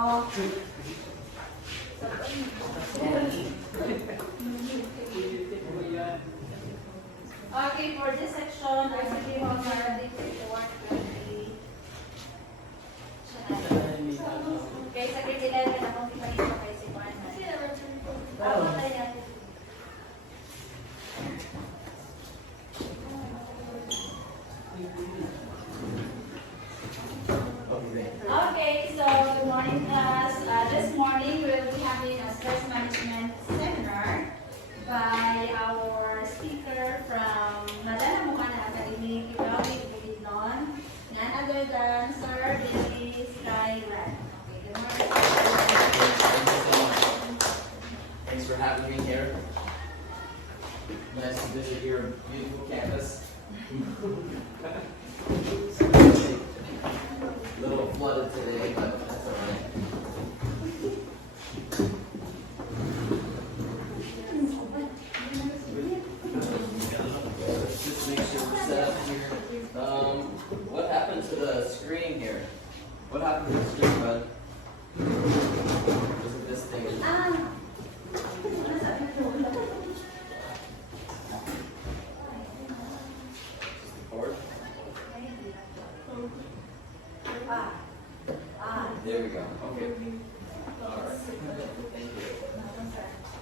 Okay, for this section, I will give on narrative report. Okay, sa grade 11, akong pinalito kay si Juan. Ako tayo natin. Okay, so good morning class. This morning we will be having a stress management seminar by our speaker from Madana Mukana Academy, Kibawi, Bukidnon, none other than Sir Billy Skyland. Okay, good morning. Thanks for having me here. Nice to visit your beautiful campus. A little flooded today, but that's all right. Let's just make sure we're set up here. What happened to the screen here? What happened to the screen, bud? Was it this thing? Board? There we go. Okay. Alright. Thank you.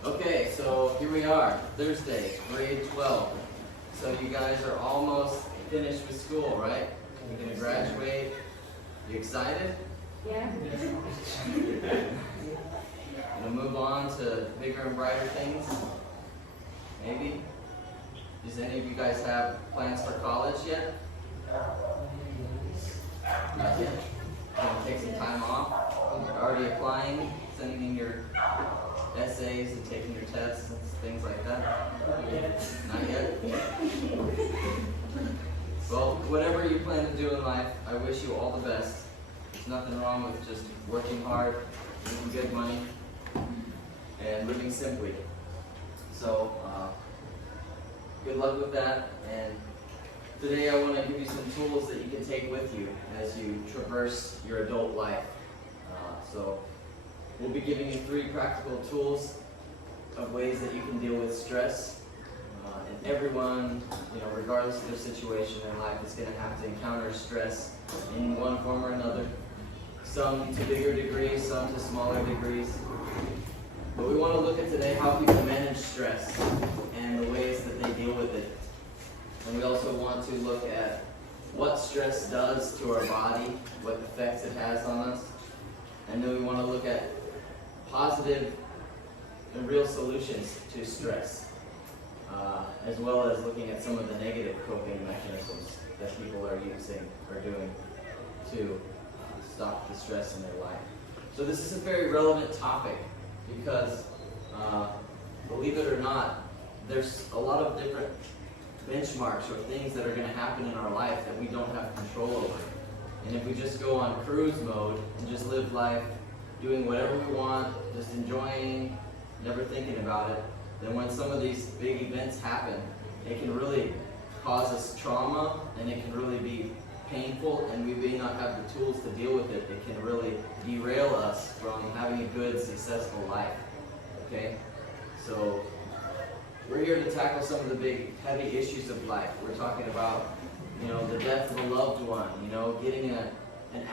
Okay, so here we are. Thursday, grade 12. So you guys are almost finished with school, right? You're gonna graduate. You excited? Yeah. Gonna move on to bigger and brighter things? Maybe? Does any of you guys have plans for college yet? Not yet? Gonna take some time off? You're already applying, sending in your essays and taking your tests and things like that? Not yet? Well, whatever you plan to do in life, I wish you all the best. There's nothing wrong with just working hard, making good money, and living simply. So, good luck with that. And today I want to give you some tools that you can take with you as you traverse your adult life. So, we'll be giving you 3 practical tools of ways that you can deal with stress. And everyone, regardless of their situation in life, is going to have to encounter stress in one form or another. Some to bigger degrees, some to smaller degrees. But we want to look at today how people manage stress and the ways that they deal with it. And we also want to look at what stress does to our body, what effects it has on us. And then we want to look at positive and real solutions to stress, as well as looking at some of the negative coping mechanisms that people are using or doing to stop the stress in their life. So this is a very relevant topic because, believe it or not, there's a lot of different benchmarks or things that are going to happen in our life that we don't have control over. And if we just go on cruise mode and just live life doing whatever we want, just enjoying, never thinking about it, then when some of these big events happen, it can really cause us trauma and it can really be painful, and we may not have the tools to deal with it. It can really derail us from having a good, successful life. Okay? So we're here to tackle some of the big, heavy issues of life. We're talking about, the death of a loved one, getting an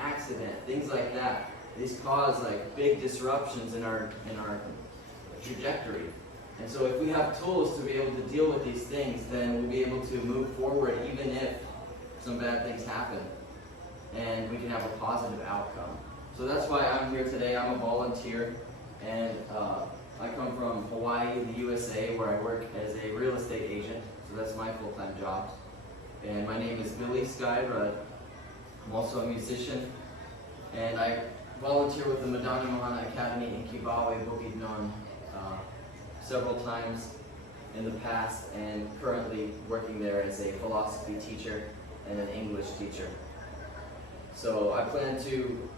accident, things like that. These cause big disruptions in our trajectory. And so if we have tools to be able to deal with these things, then we'll be able to move forward even if some bad things happen, and we can have a positive outcome. So that's why I'm here today. I'm a volunteer, and I come from Hawaii, the USA, where I work as a real estate agent. So that's my full-time job. And my name is Billy Skyrudd. I'm also a musician, and I volunteer with the Madana Mohana Academy in Kibawe, Bukidnon, several times in the past, and currently working there as a philosophy teacher and an English teacher. So I plan to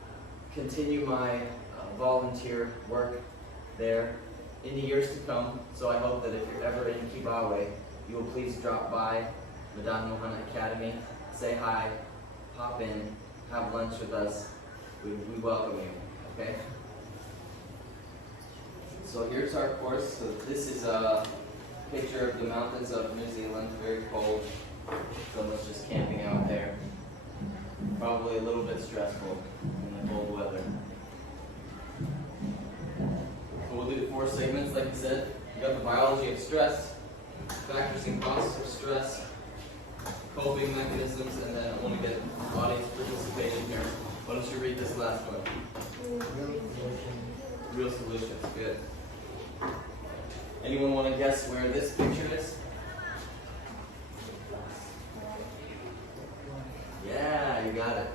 continue my volunteer work there in the years to come. So I hope that if you're ever in Kibawe, you will please drop by Madana Mohana Academy, say hi, pop in, have lunch with us. We welcome you. Okay? So here's our course. So this is a picture of the mountains of New Zealand, very cold. Someone's just camping out there. Probably a little bit stressful in the cold weather. So we'll do 4 segments, like I said. We got the biology of stress, factors and causes of stress, coping mechanisms, and then I want to get audience participation here. Why don't you read this last one? Real solutions. Good. Anyone want to guess where this picture is? Yeah, you got it.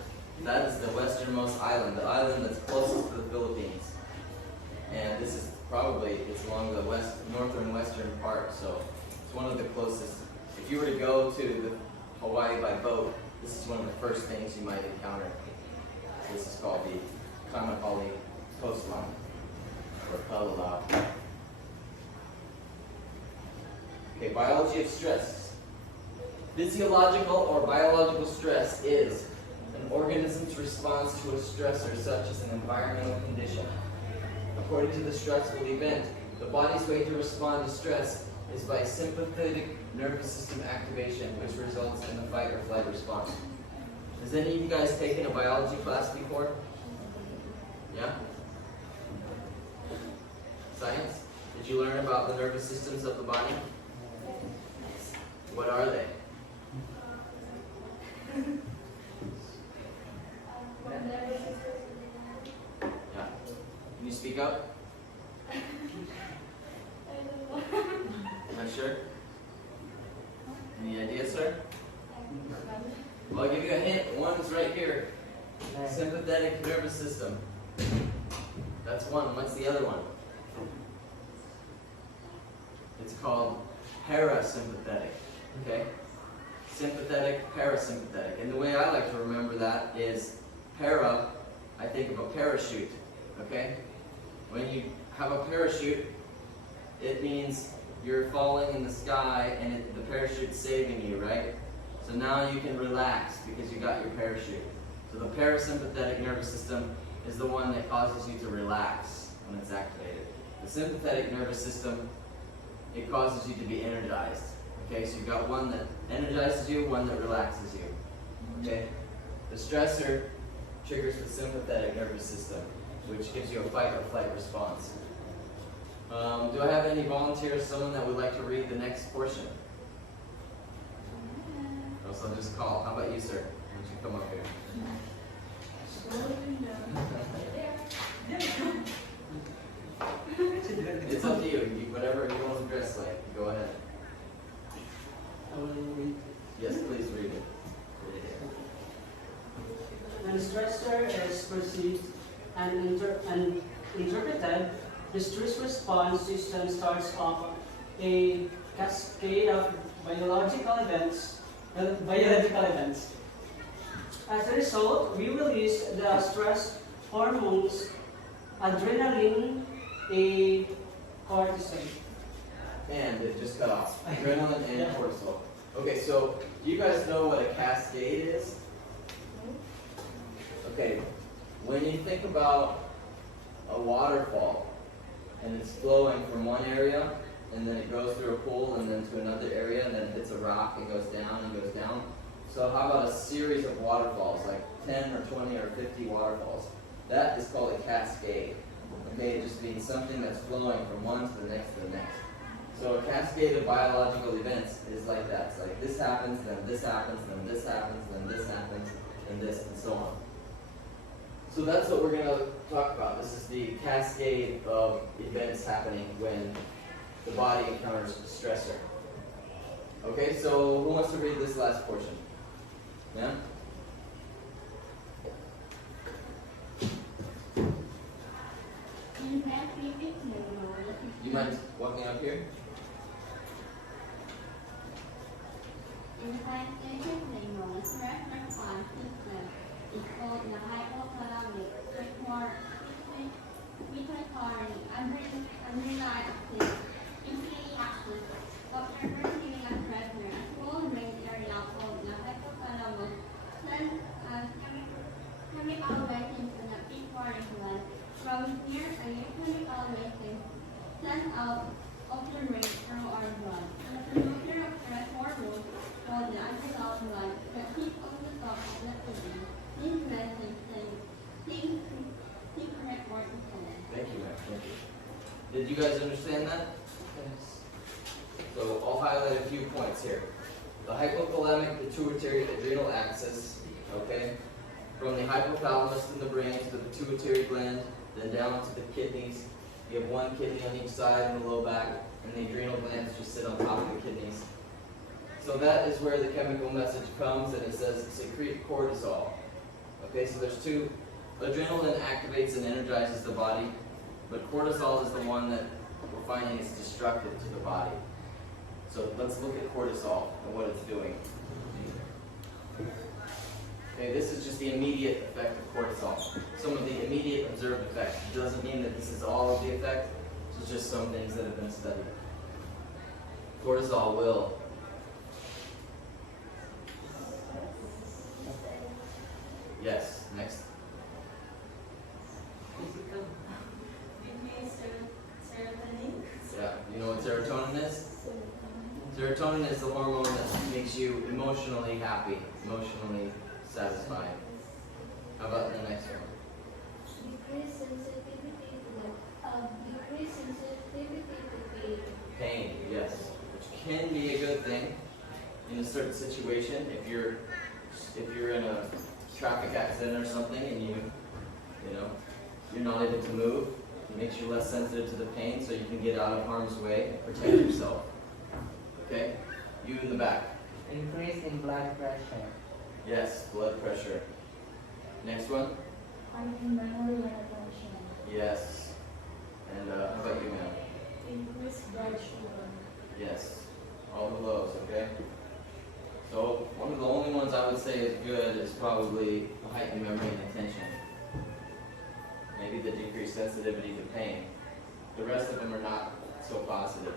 That is the westernmost island, the island that's closest to the Philippines. And this is probably, it's along the northern western part, so it's one of the closest. If you were to go to the Hawaii by boat, this is one of the first things you might encounter. This is called the Kaanapali coastline, or Kalalau. Okay, biology of stress. Physiological or biological stress is an organism's response to a stressor such as an environmental condition. According to the stressful event, the body's way to respond to stress is by sympathetic nervous system activation, which results in the fight or flight response. Has any of you guys taken a biology class before? Yeah? Science? Did you learn about the nervous systems of the body? What are they? Yeah. Can you speak up? Not sure? Any ideas, sir? Well, I'll give you a hint. One's right here. Sympathetic nervous system. That's one. What's the other one? It's called parasympathetic. Okay? Sympathetic, parasympathetic. And the way I like to remember that is para, I think of a parachute. Okay? When you have a parachute, it means you're falling in the sky and the parachute's saving you, right? So now you can relax because you got your parachute. So the parasympathetic nervous system is the one that causes you to relax when it's activated. The sympathetic nervous system, it causes you to be energized. Okay, so you've got one that energizes you, one that relaxes you. Okay? The stressor triggers the sympathetic nervous system, which gives you a fight or flight response. Do I have any volunteers, someone that would like to read the next portion? Or else I'll just call. How about you, sir? Why don't you come up here? It's up to you. Whatever you want to dress like, go ahead. Yes, please read it. When stressor is perceived and interpreted, the stress response system starts off a cascade of biological events. As a result, we release the stress hormones, adrenaline, a cortisol. And it just cut off. Adrenaline and Yeah. cortisol. Okay, so do you guys know what a cascade is? Okay, when you think about a waterfall and it's flowing from one area and then it goes through a pool and then to another area and then it hits a rock and goes down and goes down. So how about a series of waterfalls, like 10 or 20 or 50 waterfalls? That is called a cascade. Okay, it just means something that's flowing from one to the next to the next. So a cascade of biological events is like that. It's like this happens, then this happens, then this happens, then this happens, and this, and so on. So that's what we're going to talk about. This is the cascade of events happening when the body encounters a stressor. Okay, so who wants to read this last portion? Yeah? You mind walking up here? In translation, the most stress response system is called the hypothalamic pituitary adrenal axis. Usually axis observers feeling a stressor, a small brain area called the hypothalamus sends chemical waves into the pituitary gland, usually elevated, sent out of the brain through our blood. And the producer of stress hormones called the anti-love blood that keep on the top of the kidney. These messages seem correct cortisol. Thank you, ma'am. Thank you. Did you guys understand that? Yes. So I'll highlight a few points here. The hypothalamic pituitary adrenal axis, okay, from the hypothalamus in the brain to the pituitary gland, then down to the kidneys. You have one kidney on each side in the low back, and the adrenal glands just sit on top of the kidneys. So that is where the chemical message comes, and it says secrete cortisol. Okay, so there's two. Adrenaline activates and energizes the body, but cortisol is the one that we're finding is destructive to the body. So let's look at cortisol and what it's doing. Okay, this is just the immediate effect of cortisol. Some of the immediate observed effects. It doesn't mean that this is all of the effect. It's just some things that have been studied. Cortisol will. Yes, next. Physical. Serotonin. Yeah, you know what serotonin is? Serotonin is the hormone that makes you emotionally happy, emotionally satisfied. How about the next one? Decrease sensitivity to pain. Pain, yes, which can be a good thing in a certain situation. If you're in a traffic accident or something and you're not able to move, it makes you less sensitive to the pain, so you can get out of harm's way and protect yourself. Okay, you in the back. Increase in blood pressure. Yes, blood pressure. Next one. Memory and attention. Yes. And how about you, ma'am? Increase blood sugar. Yes. All the lows, okay? So one of the only ones I would say is good is probably the heightened memory and attention. Maybe the decreased sensitivity to pain. The rest of them are not so positive.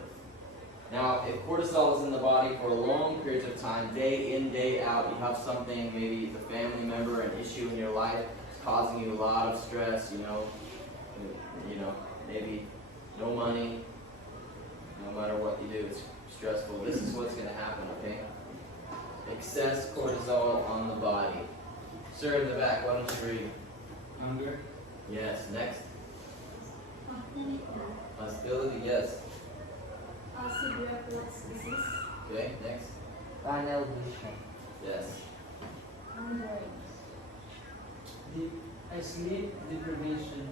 Now, if cortisol is in the body for long periods of time, day in, day out, you have something, maybe the family member, an issue in your life, is causing you a lot of stress, maybe no money, no matter what you do, it's stressful. This is what's going to happen, okay? Excess cortisol on the body. Sir in the back, why don't you read? Hunger. Yes, next. Hostility. Hostility, yes. Severe Tourette's disease. Okay, next. Tunnel vision. Yes. Android. Sleep deprivation.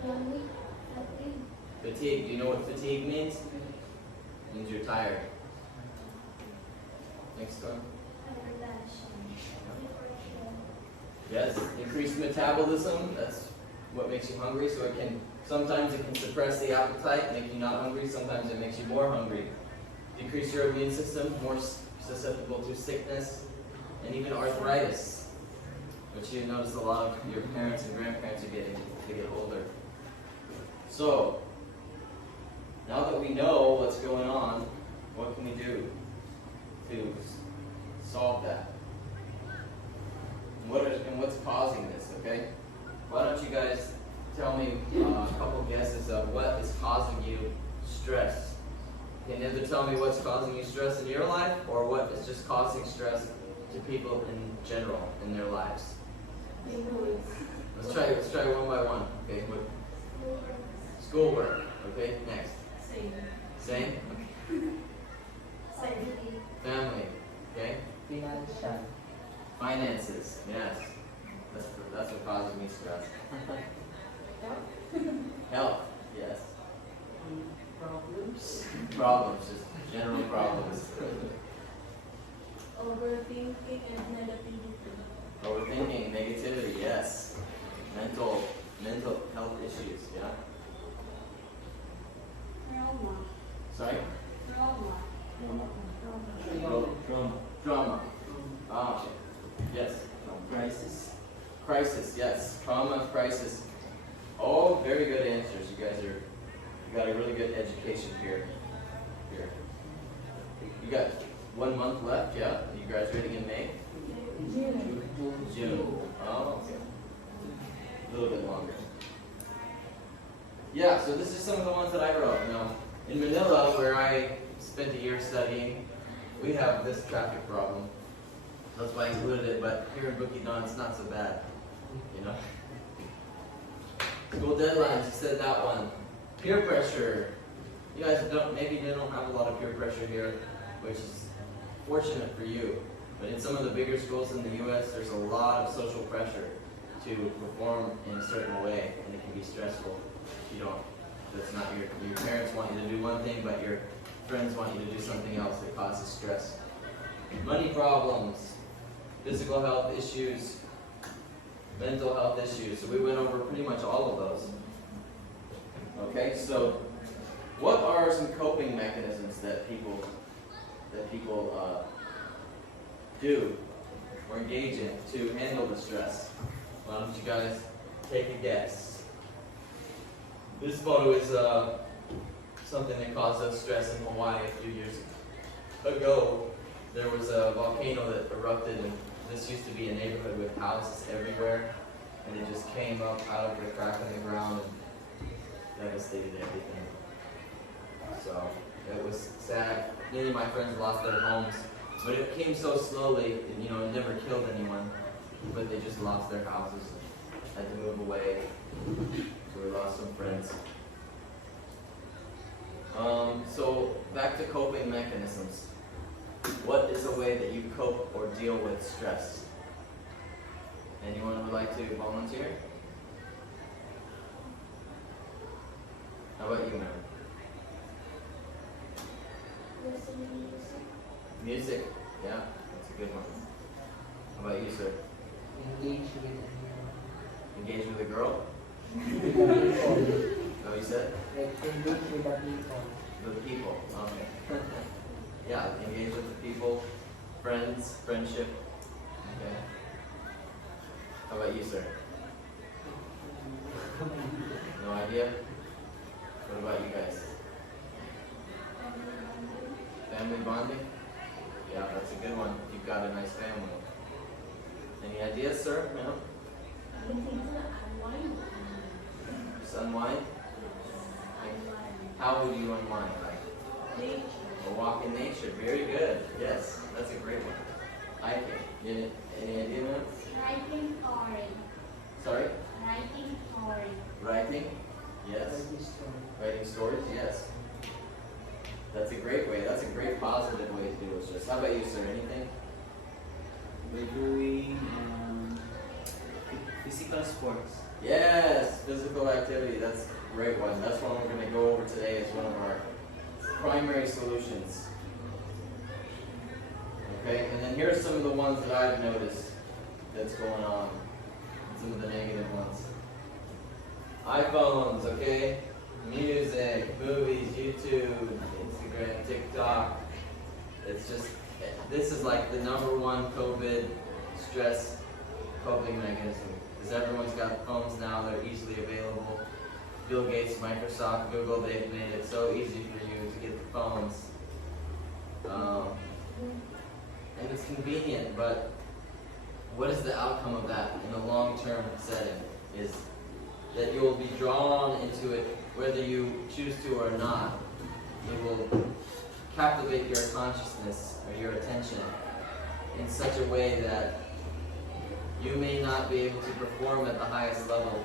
Fatigue. Fatigue. Do you know what fatigue means? It means you're tired. Next one. Yes, increased metabolism, that's what makes you hungry, so sometimes it can suppress the appetite, make you not hungry, sometimes it makes you more hungry. Decrease your immune system, more susceptible to sickness, and even arthritis, which you notice a lot of your parents and grandparents are getting as they get older. So, now that we know what's going on, what can we do to solve that? And what's causing this, okay? Why don't you guys tell me a couple guesses of what is causing you stress? You can either tell me what's causing you stress in your life or what is just causing stress to people in general in their lives. Let's try one by one, okay? Schoolwork, okay? Next. Same? Family, okay? Financial. Finances, yes. That's what causes me stress. Health, yes. Problems. Problems, just general problems. Overthinking and negativity. Overthinking, negativity, yes. Mental health issues, yeah. Trauma. Sorry? Trauma. Trauma. Ah, yes. Crisis. Crisis, yes. Trauma, crisis. All very good answers. You got a really good education here. You got 1 month left, yeah? You graduating in May? June. Oh, okay. A little bit longer. yeah, so this is some of the ones that I wrote. Now, in Manila, where I spent a year studying, we have this traffic problem. That's why I included it, but here in Bukidnon, it's not so bad, you know. School deadlines, you said that one. Peer pressure. You guys maybe you don't have a lot of peer pressure here, which is fortunate for you. But in some of the bigger schools in the U.S., there's a lot of social pressure to perform in a certain way, and it can be stressful. You don't. That's not your parents want you to do one thing, but your friends want you to do something else that causes stress. Money problems, physical health issues, mental health issues. So we went over pretty much all of those. Okay, so what are some coping mechanisms that people do or engage in to handle the stress? Why don't you guys take a guess? This photo is something that caused us stress in Hawaii a few years ago. There was a volcano that erupted, and this used to be a neighborhood with houses everywhere, and it just came up out of the crack in the ground and devastated everything. So it was sad. Many of my friends lost their homes, but it came so slowly, and, you know, it never killed anyone, but they just lost their houses, had to move away. So we lost some friends. So back to coping mechanisms. What is a way that you cope or deal with stress? Anyone would like to volunteer? How about you, ma'am? Music, yeah, that's a good one. How about you, sir? Engage Engage with a girl? with the people. Oh, you said? Like engage with the people. With the people, okay. Yeah, engage with the people, friends, friendship. Okay. How about you, sir? No idea? What about you guys? Family bonding? Yeah, that's a good one. You've got a nice family. Any ideas, sir? No? Just unwind? How would you unwind? A walk in nature. Very good. Yes, that's a great one. Hiking. Any idea, ma'am? Writing story. Sorry? Writing story. Writing? Yes. Writing stories? Yes. That's a great way. That's a great positive way to deal with stress. How about you, sir? Anything? By doing physical sports. Yes, physical activity. That's a great one. That's one we're going to go over today as one of our primary solutions. Okay, and then here's some of the ones that I've noticed that's going on. Some of the negative ones. iPhones, okay? Music, movies, YouTube, Instagram, TikTok. It's just, this is like the #1 COVID stress coping mechanism. Because everyone's got phones now, they're easily available. Bill Gates, Microsoft, Google, they've made it so easy for you to get the phones. And it's convenient, but what is the outcome of that in a long-term setting? Is that you will be drawn into it whether you choose to or not. It will captivate your consciousness or your attention in such a way that you may not be able to perform at the highest level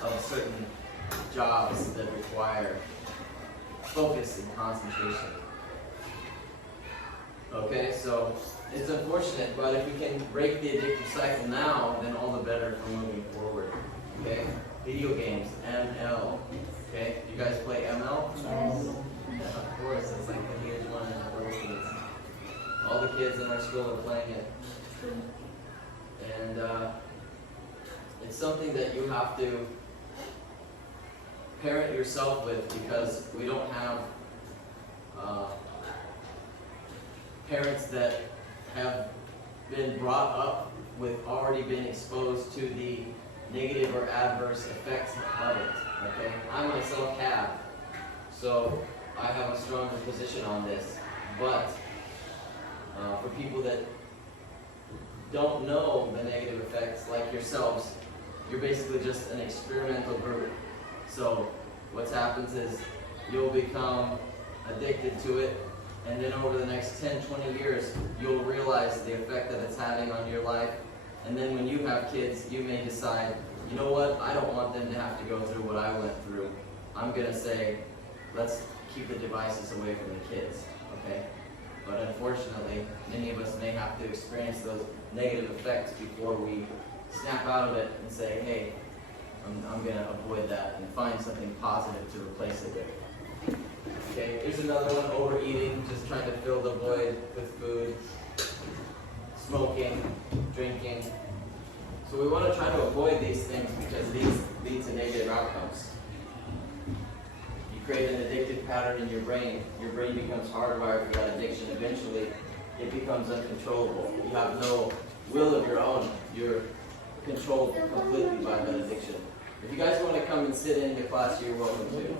of certain jobs that require focus and concentration. Okay, so it's unfortunate, but if we can break the addictive cycle now, then all the better for moving forward. Okay, video games, ML. Okay, you guys play ML? Yes. Yeah, of course, it's like the huge one in the kids. All the kids in our school are playing it. And it's something that you have to parent yourself with, because we don't have parents that have been brought up with already been exposed to the negative or adverse effects of it. Okay, I myself have, so I have a stronger position on this. But for people that don't know the negative effects, like yourselves, you're basically just an experimental group. So what happens is you'll become addicted to it, and then over the next 10, 20 years, you'll realize the effect that it's having on your life. And then when you have kids, you may decide, you know what, I don't want them to have to go through what I went through. I'm going to say, let's keep the devices away from the kids, okay? But unfortunately, many of us may have to experience those negative effects before we snap out of it and say, hey, I'm going to avoid that and find something positive to replace it with. Okay, here's another one, overeating, just trying to fill the void with food, smoking, drinking. So we want to try to avoid these things because these lead to negative outcomes. You create an addictive pattern in your brain becomes hardwired for that addiction. Eventually, it becomes uncontrollable. You have no will of your own. You're controlled completely by that addiction. If you guys want to come and sit in the class, you're welcome to.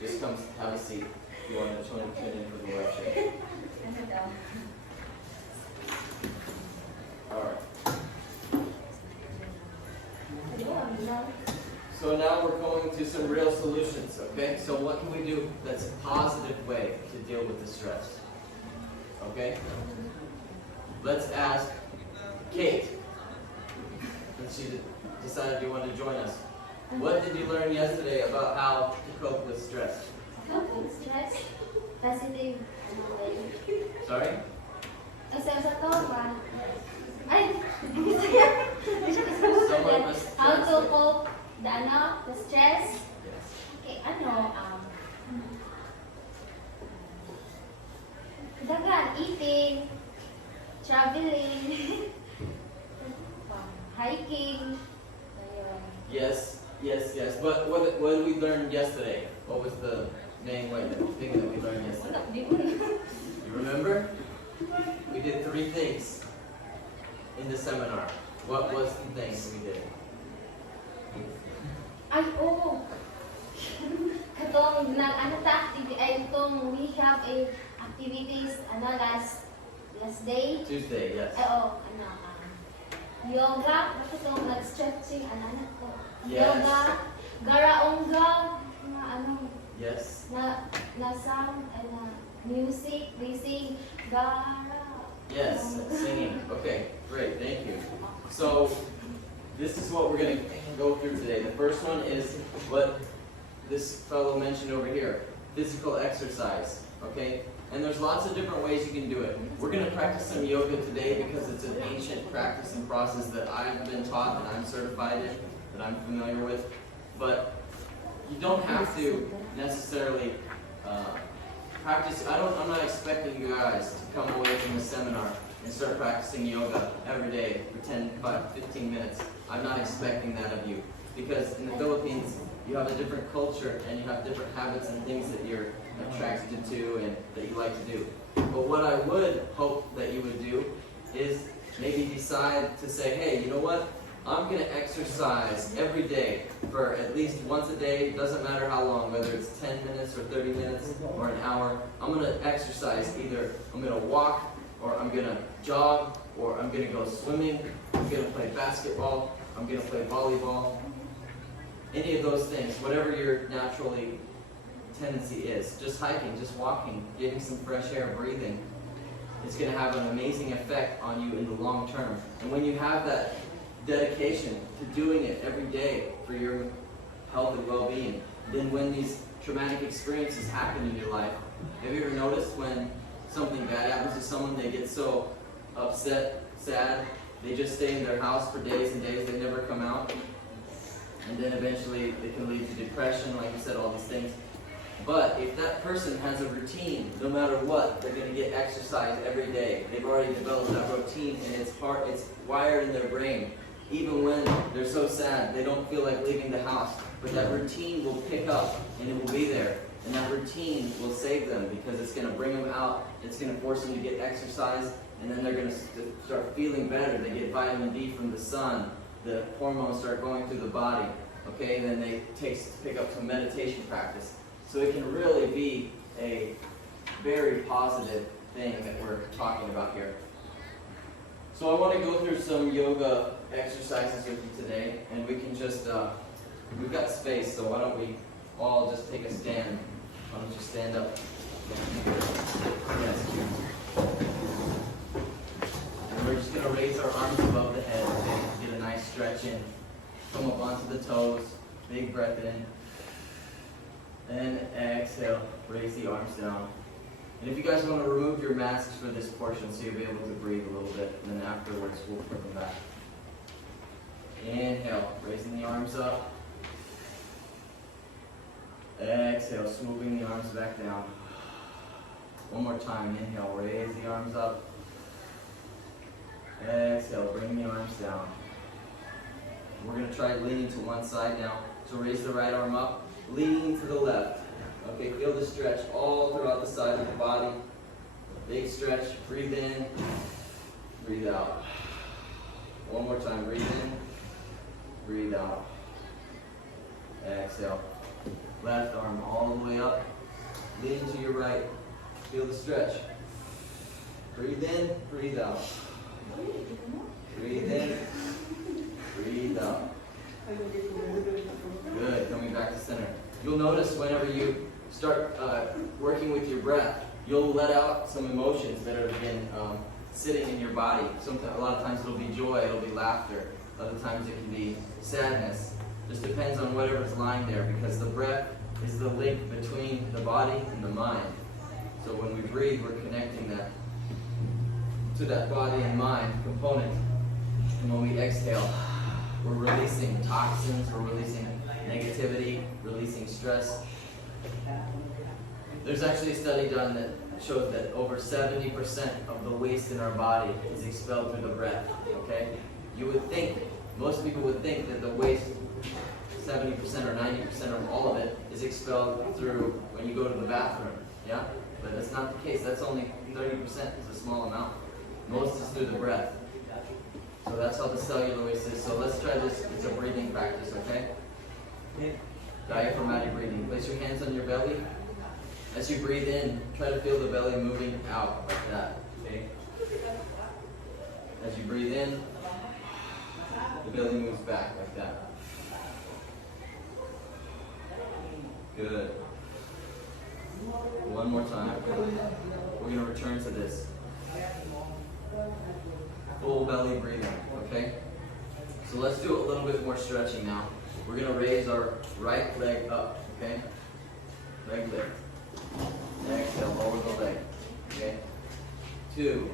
Just come have a seat if you want to tune in for the lecture. Alright. So now we're going to some real solutions, okay? So what can we do that's a positive way to deal with the stress? Okay? Let's ask Kate. And she decided you wanted to join us. What did you learn yesterday about how to cope with stress? Cope with stress, positive, Sorry? Someone must how to translate. cope the stress. Yes. Okay, dagan, eating, traveling, hiking. Yes. But what did we learn yesterday? What was the main thing that we learned yesterday? You remember? We did 3 things in the seminar. What was the things we did? Katong activity ay itong we have a activities last day. Tuesday, yes. Yoga, katong nag-stretching ko. Yes. Yoga, garaongga, Yes. na sound music, they sing gara. Yes, singing. Okay, great, thank you. So, this is what we're going to go through today. The first one is what this fellow mentioned over here, physical exercise, okay? And there's lots of different ways you can do it. We're going to practice some yoga today because it's an ancient practice and process that I've been taught and I'm certified in, that I'm familiar with. But you don't have to necessarily practice. I'm not expecting you guys to come away from the seminar and start practicing yoga every day for 10, 15 minutes. I'm not expecting that of you. Because in the Philippines, you have a different culture and you have different habits and things that you're attracted to and that you like to do. But what I would hope that you would do is maybe decide to say, hey, you know what? I'm going to exercise every day for at least once a day. Doesn't matter how long, whether it's 10 minutes or 30 minutes or an hour. I'm going to exercise. Either I'm going to walk or I'm going to jog or I'm going to go swimming. I'm going to play basketball. I'm going to play volleyball. Any of those things, whatever your naturally tendency is. Just hiking, just walking, getting some fresh air, breathing. It's going to have an amazing effect on you in the long term. And when you have that dedication to doing it every day for your health and well-being, then when these traumatic experiences happen in your life, have you ever noticed when something bad happens to someone, they get so upset, sad, they just stay in their house for days and days, they never come out, and then eventually it can lead to depression, like you said, all these things. But if that person has a routine, no matter what, they're going to get exercise every day. They've already developed that routine, and it's wired in their brain. Even when they're so sad, they don't feel like leaving the house. But that routine will pick up, and it will be there. And that routine will save them because it's going to bring them out. It's going to force them to get exercise, and then they're going to start feeling better. They get vitamin D from the sun. The hormones start going through the body. Okay, and then they pick up some meditation practice. So it can really be a very positive thing that we're talking about here. So I want to go through some yoga exercises with you today, and we can just, we've got space, so why don't we all just take a stand. Why don't you stand up? Yes. And we're just going to raise our arms above the head. Okay? Get a nice stretch in. Come up onto the toes. Big breath in. And exhale. Raise the arms down. And if you guys want to remove your masks for this portion so you'll be able to breathe a little bit, and then afterwards we'll put them back. Inhale, raising the arms up. Exhale, swooping the arms back down. One more time. Inhale, raise the arms up. Exhale, bring the arms down. We're going to try leaning to one side now. So raise the right arm up, lean to the left. Okay, feel the stretch all throughout the side of the body. Big stretch. Breathe in, breathe out. One more time. Breathe in, breathe out. Exhale. Left arm all the way up. Lean to your right. Feel the stretch. Breathe in, breathe out. Breathe in, breathe out. Good. Coming back to center. You'll notice whenever you start working with your breath, you'll let out some emotions that have been sitting in your body. Sometimes, a lot of times it'll be joy, it'll be laughter. Other times it can be sadness. Just depends on whatever's lying there, because the breath is the link between the body and the mind. So when we breathe, we're connecting that to that body and mind component. And when we exhale, we're releasing toxins, we're releasing negativity, releasing stress. There's actually a study done that shows that over 70% of the waste in our body is expelled through the breath, okay? You would think, most people would think that the waste, 70% or 90% of all of it, is expelled through when you go to the bathroom, yeah? But that's not the case. That's only 30%, it's a small amount. Most is through the breath. So that's how the cellular waste is. So let's try this. It's a breathing practice, okay? Diaphragmatic breathing. Place your hands on your belly. As you breathe in, try to feel the belly moving out like that, okay? As you breathe in, the belly moves back like that. Good. One more time. We're going to return to this. Full belly breathing, okay? So let's do a little bit more stretching now. We're going to raise our right leg up, okay? Leg lift. Exhale, lower the leg, okay? 2,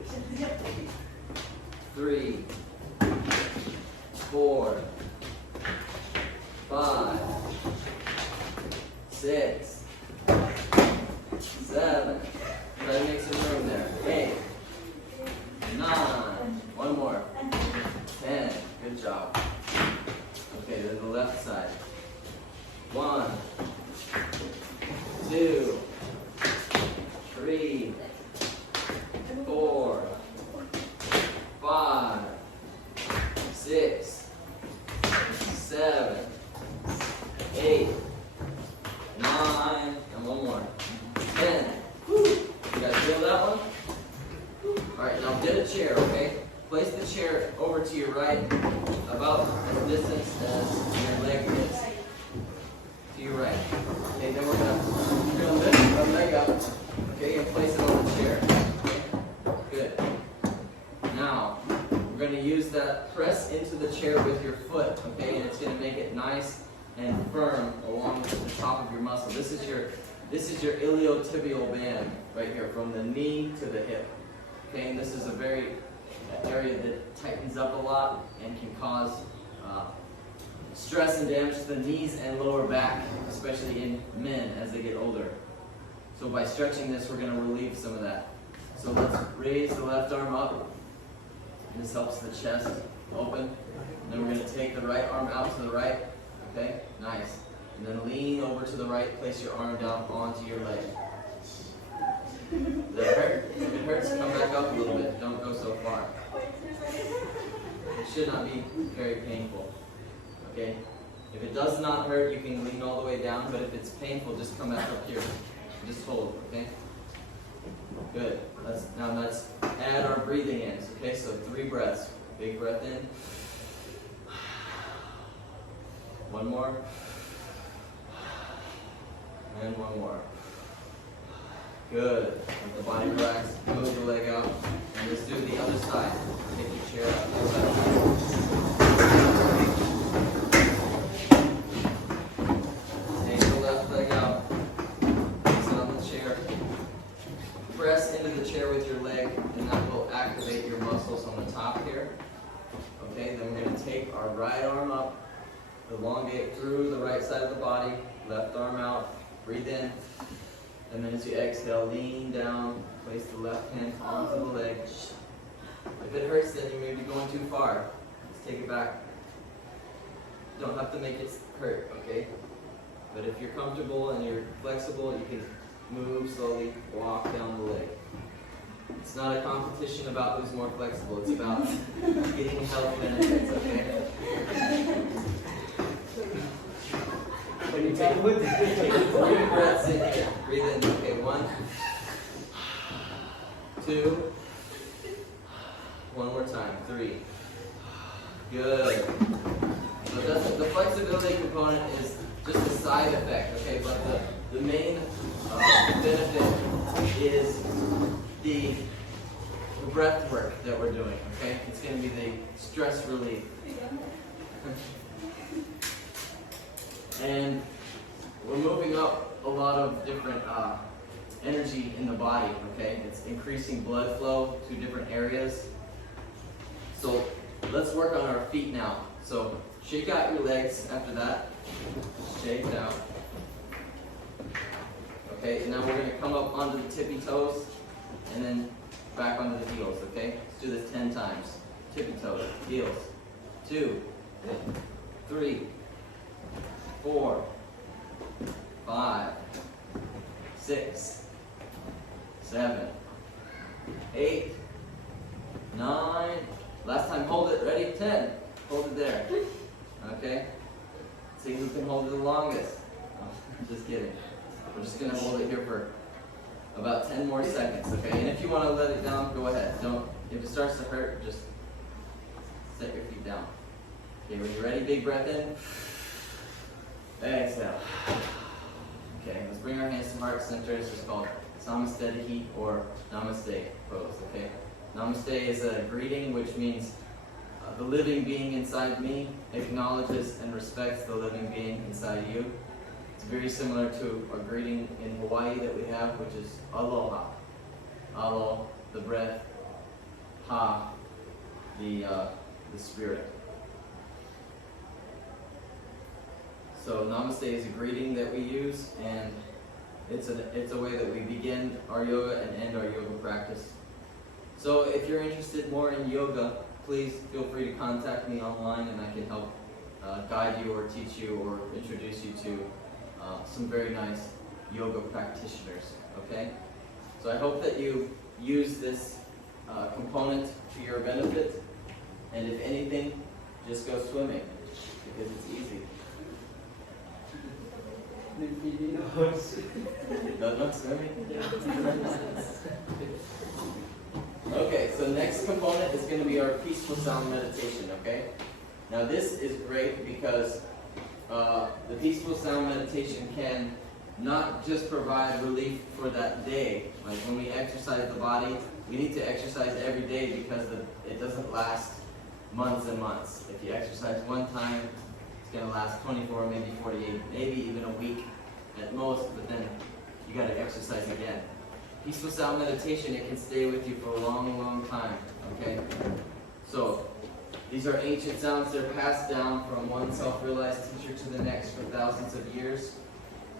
3, 4, 5, 6, 7. Try to make some room there. 8, 9. One more. 10. Good job. Okay, then the left side. 1, 2, 3, 4, 5, 6, 7, 8, 9, and one more. 10. You guys feel that one? Alright, now get a chair, okay? Place the chair over to your right, about as distance as your leg is. To your right. Okay, then we're gonna lift our leg up, okay, and place it on the chair. Okay? Good. Now, we're gonna use that, press into the chair with your foot, okay, and it's gonna make it nice and firm along with the top of your muscle. This is your iliotibial band right here, from the knee to the hip. Okay, and this is a very area that tightens up a lot and can cause stress and damage to the knees and lower back, especially in men as they get older. So by stretching this, we're going to relieve some of that. So let's raise the left arm up. This helps the chest open. And then we're going to take the right arm out to the right. Okay, nice. And then lean over to the right, place your arm down onto your leg. Does that hurt? If it hurts, come back up a little bit. Don't go so far. It should not be very painful. Okay? If it does not hurt, you can lean all the way down, but if it's painful, just come back up here. Just hold, okay? Good. Now let's add our breathing in. Okay, so 3 breaths. Big breath in. One more. And one more. Good. Let the body relax. Move the leg out. And let's do the other side. Take your chair out. The other side. Take the left leg out. Sit on the chair. Press into the chair with your leg, and that will activate your muscles on the top here. Okay, then we're going to take our right arm up, elongate through the right side of the body, left arm out, breathe in, and then as you exhale, lean down, place the left hand onto the leg. If it hurts, then you may be going too far. Just take it back. Don't have to make it hurt, okay? But if you're comfortable and you're flexible, you can move slowly, walk down the leg. It's not a competition about who's more flexible. It's about getting health benefits, okay? Take 3 breaths in here. Breathe in. Okay, 1, 2. One more time. 3. Good. So the flexibility component is just a side effect, okay? But the main benefit is the breath work that we're doing, okay? It's going to be the stress relief. And we're moving up a lot of different energy in the body, okay? It's increasing blood flow to different areas. So let's work on our feet now. So shake out your legs after that. Shake down. Okay, and now we're going to come up onto the tippy toes and then back onto the heels, okay? Let's do this 10 times. Tippy toes, heels. 2, 3, 4, 5, 6, 7, 8, 9. Last time, hold it. Ready? 10. Hold it there. Okay? See who can hold it the longest. Oh, just kidding. We're just going to hold it here for about 10 more seconds, okay? And if you want to let it down, go ahead. Don't. If it starts to hurt, just set your feet down. Okay, when you're ready, big breath in. Exhale. Okay, let's bring our hands to heart center. This is called Samastetihi or Namaste pose, okay? Namaste is a greeting which means the living being inside me acknowledges and respects the living being inside you. It's very similar to a greeting in Hawaii that we have, which is aloha. Alo, the breath. Ha, the spirit. So Namaste is a greeting that we use, and it's a way that we begin our yoga and end our yoga practice. So if you're interested more in yoga, please feel free to contact me online, and I can help guide you or teach you or introduce you to some very nice yoga practitioners, okay? So I hope that you use this component to your benefit, and if anything, just go swimming, because it's easy. No swimming? Okay, so next component is going to be our peaceful sound meditation, okay? Now this is great because the peaceful sound meditation can not just provide relief for that day. Like when we exercise the body, we need to exercise every day because it doesn't last months and months. If you exercise one time, it's going to last 24, maybe 48, maybe even a week at most, but then you got to exercise again. Peaceful sound meditation, it can stay with you for a long, long time, okay? So, these are ancient sounds. They're passed down from one self-realized teacher to the next for thousands of years.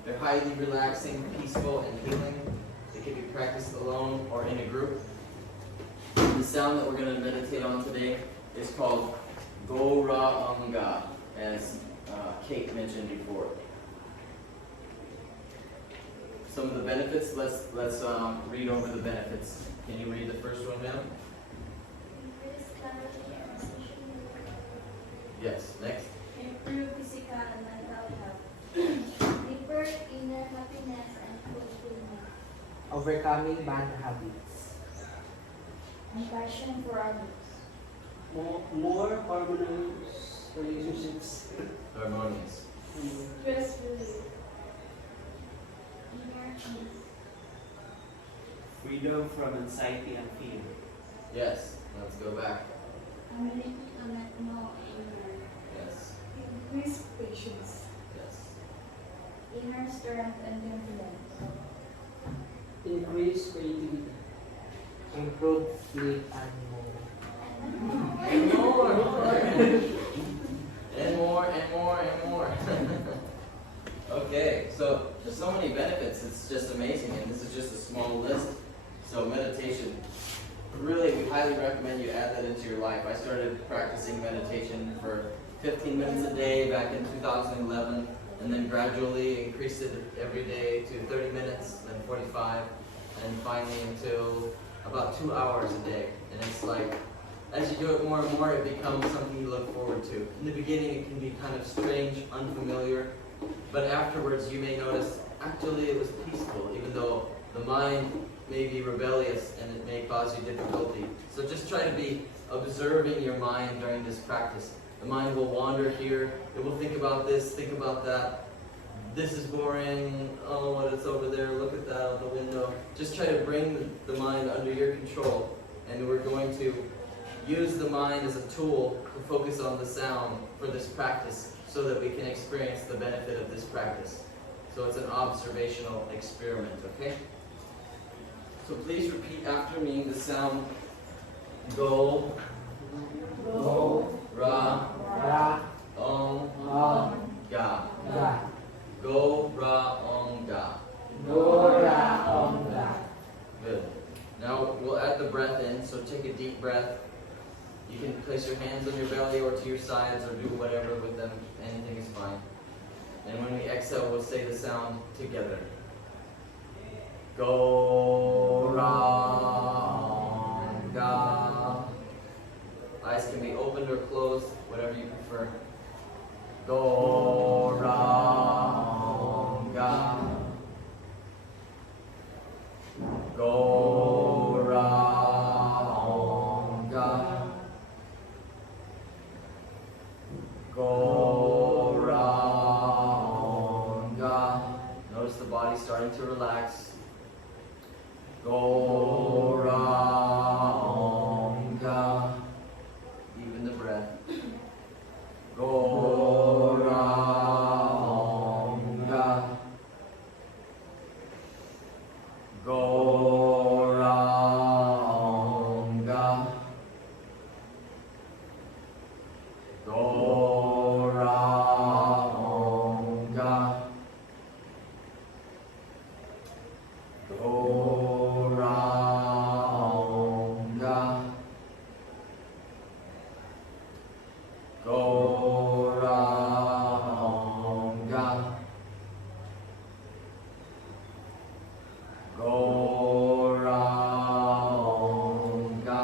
They're highly relaxing, peaceful, and healing. They can be practiced alone or in a group. The sound that we're going to meditate on today is called Gauranga, as Kate mentioned before. Some of the benefits, let's read over the benefits. Can you read the first one down? Increase clarity and precision. Yes, next. Improve physical and mental health. Deeper inner happiness and fulfillment. Overcoming bad habits. Compassion for others. More harmonious relationships. Harmonious. Stress relief. freedom from anxiety and fear. Yes. Let's go back. ability to let go anger, Yes. Increase patience. Yes. Inner strength and confidence. Increase creativity. Improve sleep and mood. And more. And more and more and more. Okay, so there's so many benefits. It's just amazing, and this is just a small list. So meditation, really, we highly recommend you add that into your life. I started practicing meditation for 15 minutes a day back in 2011, and then gradually increased it every day to 30 minutes, then 45, and finally until about 2 hours a day. And it's like, as you do it more and more, it becomes something you look forward to. In the beginning, it can be kind of strange, unfamiliar, but afterwards you may notice, actually it was peaceful, even though the mind may be rebellious and it may cause you difficulty. So just try to be observing your mind during this practice. The mind will wander here, it will think about this, think about that. This is boring, oh, what is over there, look at that out the window. Just try to bring the mind under your control, and we're going to use the mind as a tool to focus on the sound for this practice so that we can experience the benefit of this practice. So it's an observational experiment, okay? So please repeat after me the sound go, ra, om, ga. Go, ra, om, ga. Good. Now we'll add the breath in, so take a deep breath. You can place your hands on your belly or to your sides or do whatever with them. Anything is fine. And when we exhale, we'll say the sound together. Go, ra, om, ga. Eyes can be opened or closed, whatever you prefer. Go, ra, om, ga. Go, ra, om, ga. Go, ra, om, ga. Notice the body starting to relax. Go, ra, om, ga. Even the breath. Go, ra, om, ga. Go, ra, om, ga. Go, ra, om, ga. Go, ra, om, ga. Go, ra, om, ga. Go, ra, om, ga.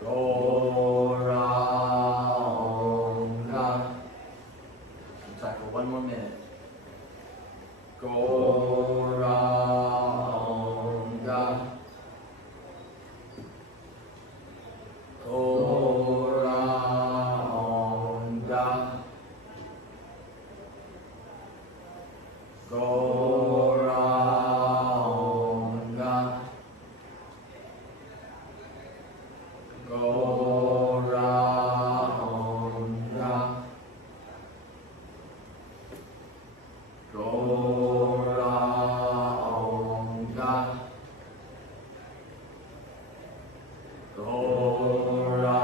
Go, ra, om, ga. We'll tackle one more minute. Go, ra, om, ga. Go, ra, om, ga. Go, ra, om, ga. Go, ra, om, ga. Go, ra, om, ga. Go, ra,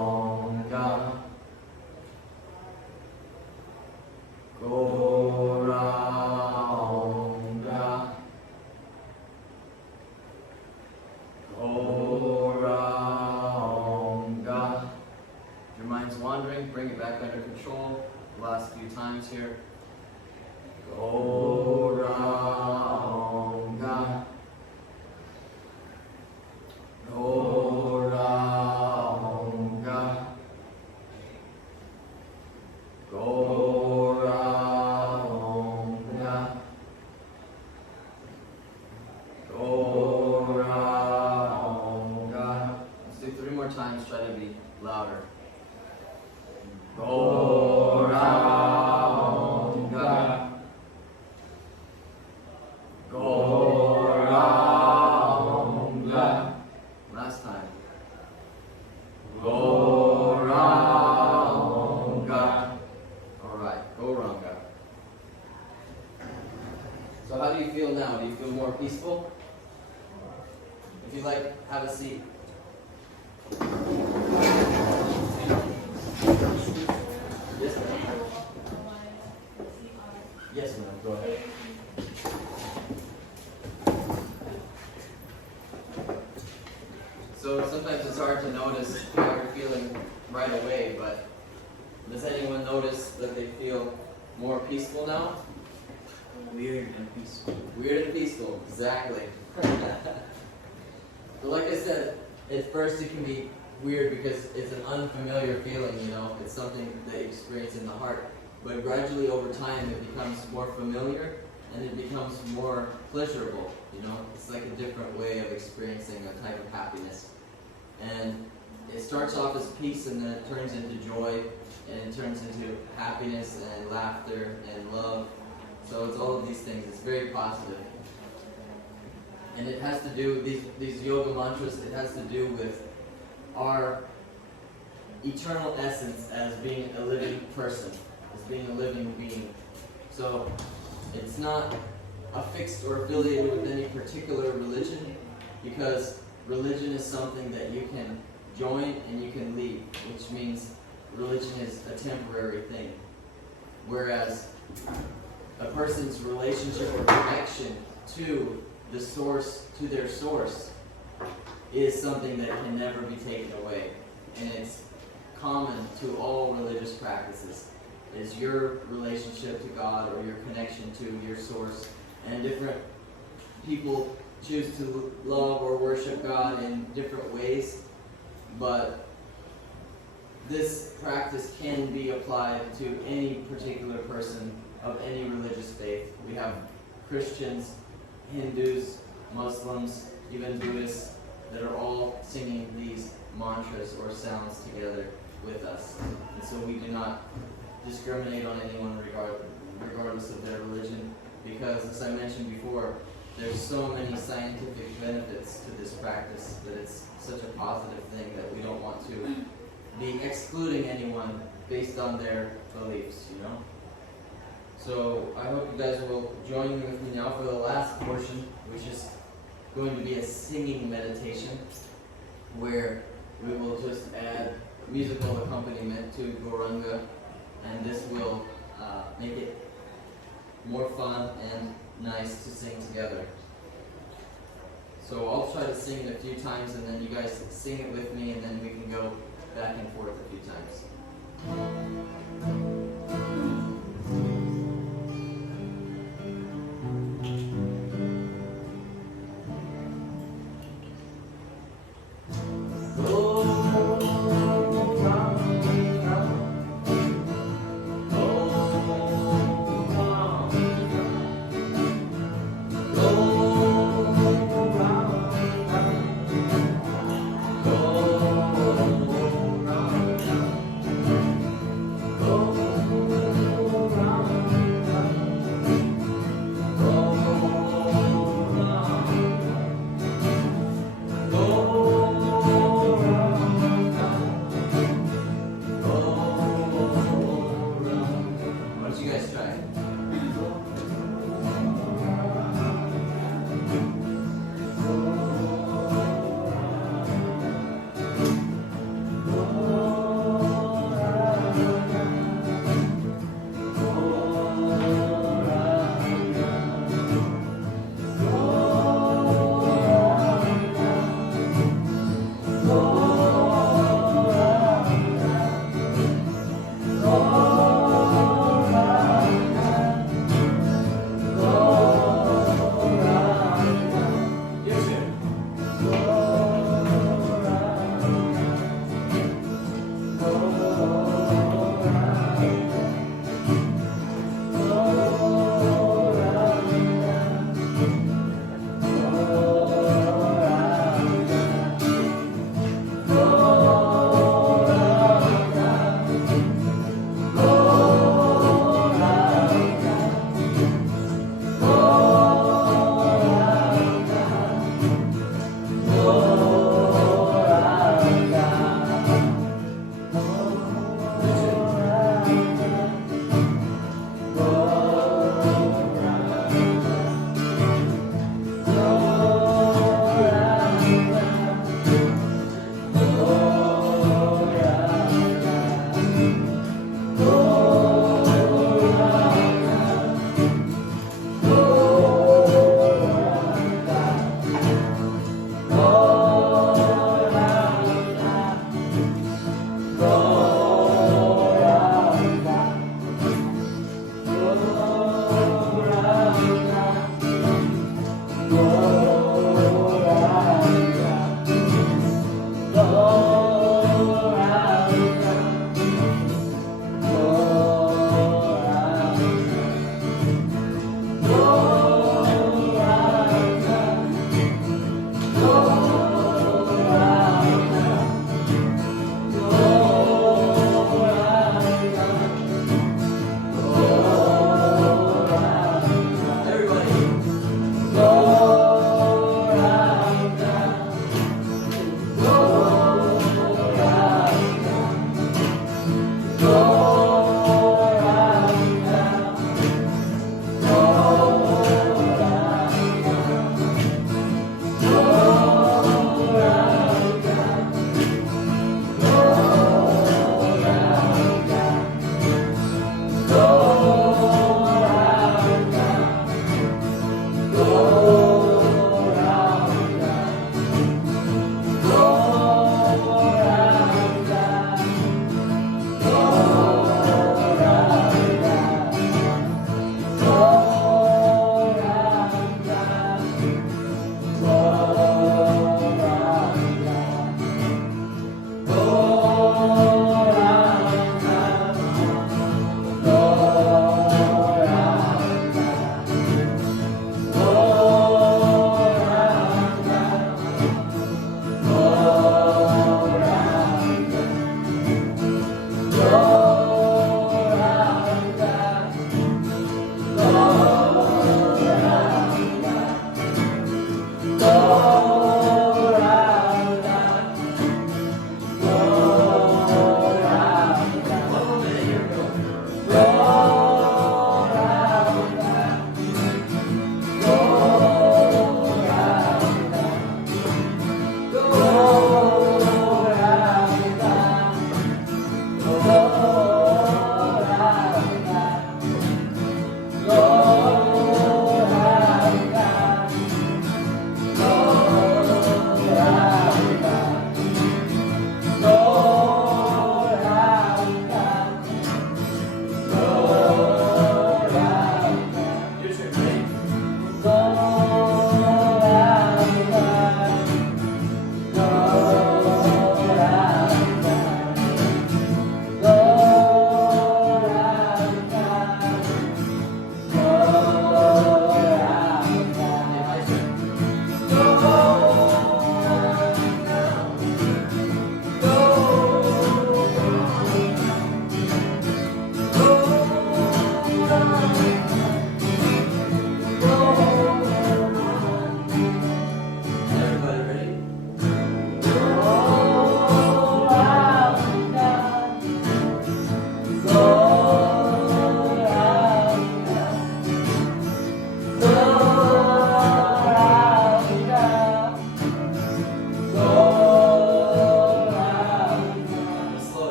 om, ga. Go, ra, om, ga. Go, ra, om, ga. If your mind's wandering, bring it back under control. The last few times here. Go, ra, om, ga. Go, ra, om, ga. Go, ra, om, ga. Go, ra, om, ga. Let's do 3 more times. Try to be louder. Go, ra, om, ga. more peaceful? If you'd like, have a seat. Yes, ma'am. Yes, ma'am. Go ahead. So sometimes it's hard to notice how you're feeling right away, but does anyone notice that they feel more peaceful now? Weird and peaceful. Weird and peaceful, exactly. But like I said, at first it can be weird because it's an unfamiliar feeling, you know, it's something that you experience in the heart. But gradually over time it becomes more familiar and it becomes more pleasurable, you know. It's like a different way of experiencing a type of happiness. And it starts off as peace and then it turns into joy and it turns into happiness and laughter and love. So it's all of these things. It's very positive. And it has to do, these yoga mantras, it has to do with our eternal essence as being a living person, as being a living being. So it's not affixed or affiliated with any particular religion, because religion is something that you can join and you can leave, which means religion is a temporary thing. Whereas a person's relationship or connection to the source, to their source, is something that can never be taken away. And it's common to all religious practices, is your relationship to God or your connection to your source. And different people choose to love or worship God in different ways, but this practice can be applied to any particular person of any religious faith. We have Christians, Hindus, Muslims, even Buddhists that are all singing these mantras or sounds together with us. And so we do not discriminate on anyone regardless of their religion, because as I mentioned before, there's so many scientific benefits to this practice that it's such a positive thing that we don't want to be excluding anyone based on their beliefs, you know? So I hope you guys will join me with me now for the last portion, which is going to be a singing meditation, where we will just add musical accompaniment to Gauranga, and this will make it more fun and nice to sing together. So I'll try to sing it a few times, and then you guys sing it with me, and then we can go back and forth a few times.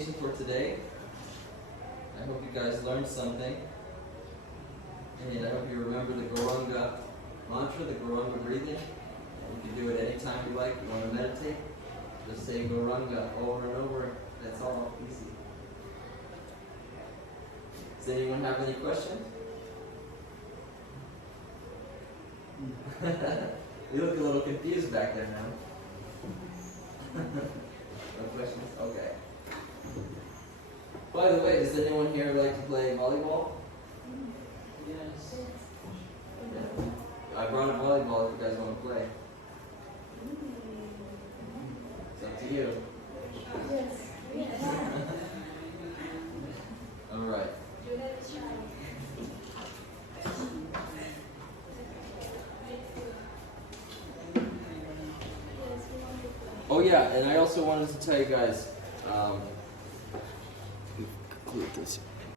meditation for today. I hope you guys learned something. And I hope you remember the Goranga mantra, the Goranga breathing. You can do it anytime you like. You want to meditate, just say Goranga over and over. That's all easy. Does anyone have any questions? You look a little confused back there now. No questions? Okay. By the way, does anyone here like to play volleyball? Yes. I brought a volleyball if you guys want to play. It's up to you. Alright. Oh yeah, and I also wanted to tell you guys, conclude this.